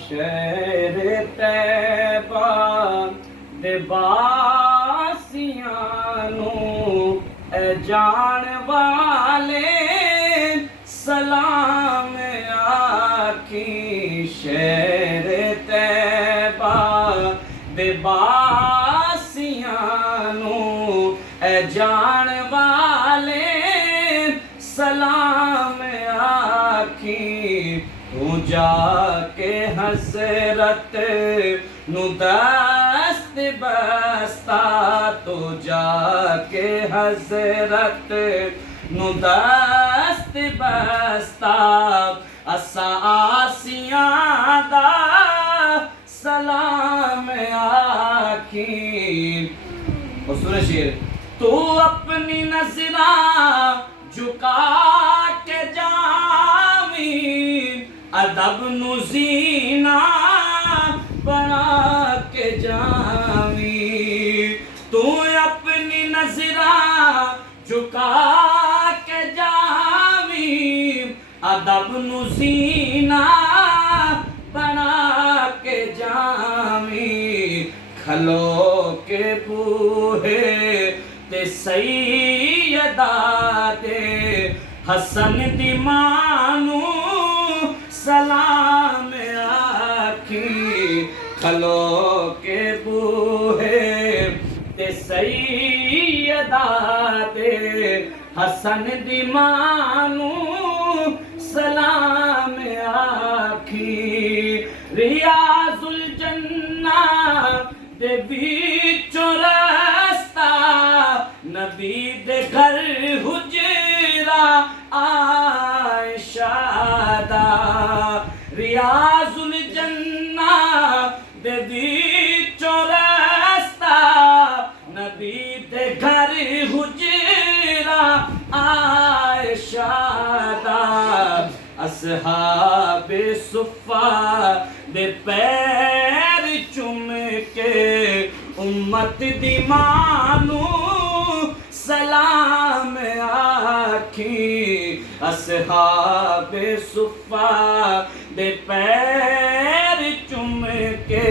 शहर तैबा दे बासियां नूं ए जान वाले सलाम आखी। शहर तैबा दे बासियां नूं ए जान वाले सलाम आखी। तू जाके हज़रत नु दस्त बस्ता, तू जाके हज़रत नु दस्त बस्ता असा आसियां दा सलाम आखी। और सुने शेर, तू अपनी नजरा झुका के जावी, अदब नु ज़ीना बना के जावी। तू अपनी नजरा झुका के जावी, अदब नु ज़ीना बना के जावी। खलो के बूहे ते सैयदा दे हसन दी मानू सलाम आखी। खलो के बूहे ते सैयदा दे हसन दी मानू सलाम आखी। रियाजुल जन्ना दे बीचों रास्ता, नबी दे घर हुजरा आयशा दा। रियाजुल जन्ना दे बीचों रास्ता, नबी दे घर हुजरा आयशा दा। असहाबे सुफ़ा दे पैर चुम के उम्मत दी मानू सलाम आखी। असहाबे सुफ़ा दे पैर चुम के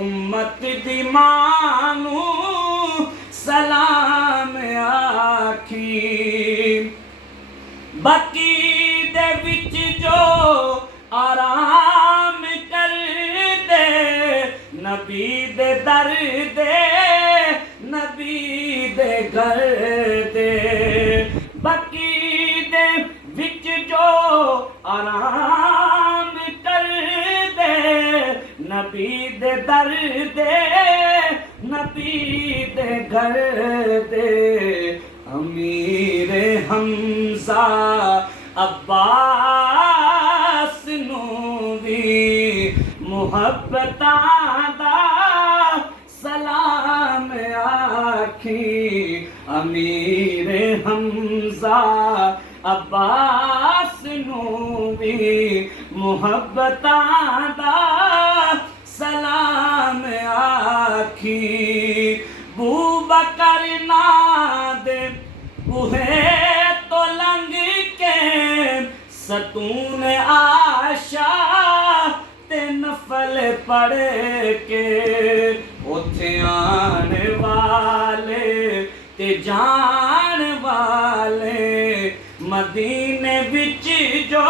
उम्मत दी मानू सलाम आखी। बाकी दे विच जो आराम कर दे, नबी दे दर दे नबी दे घर दे। बाकी दे विच जो आराम कर दे, नबी दे दर दे नबी दे घर दे। अमीर हमजा अब्बास नू भी मुहब्बतां दा सलाम आखी। अमीर हमजा अब्बास नू भी मुहब्बतां दा सलाम आखी। बूबकर ना दे बूहे तो लंघ के, सतून आशा ते नफल पढ़ के। उथे आने वाले ते जान वाले, मदीने विच जो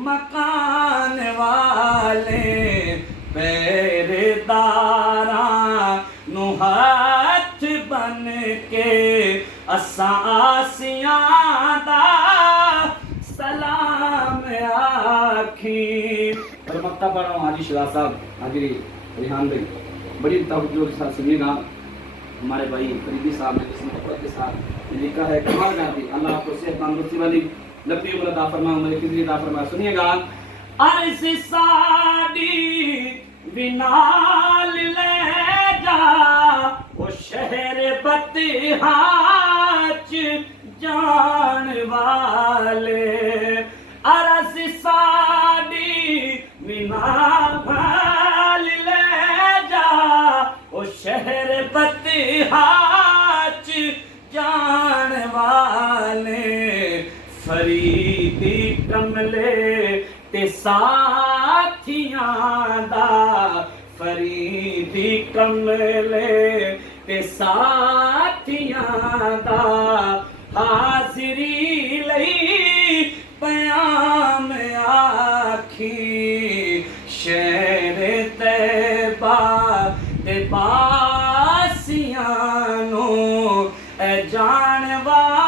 मकान वाले। पहरेदारां नू हाथ बन के असा आसियां दा सलाम आखी। और मक्का पढ़ रहा हूँ हाजी शिवा साहब, हाजी रिहान भाई, बड़ी तवज्जो के साथ सुनिएगा। हमारे भाई फरीदी साहब ने किस्म के साथ लिखा है, कमाल गाती। अल्लाह आपको सेहत तंदुरुस्ती वाली लंबी उम्र अता फरमाए, उम्र की अता फरमाए। सुनिएगा। अर्ज़ साडी विनाल ले जा, वो शहर बतिहाच जान वाले। अर्ज़ साडी विनाल ले जा, वो शहर बतिहाच जान वाले। फरीदी कमले ते साथियां दा, फरीदी कमले ते साथियां दा, हाज़री लई पयाम आखी, शहर तैबा दे बासियां नूं ए जान वाले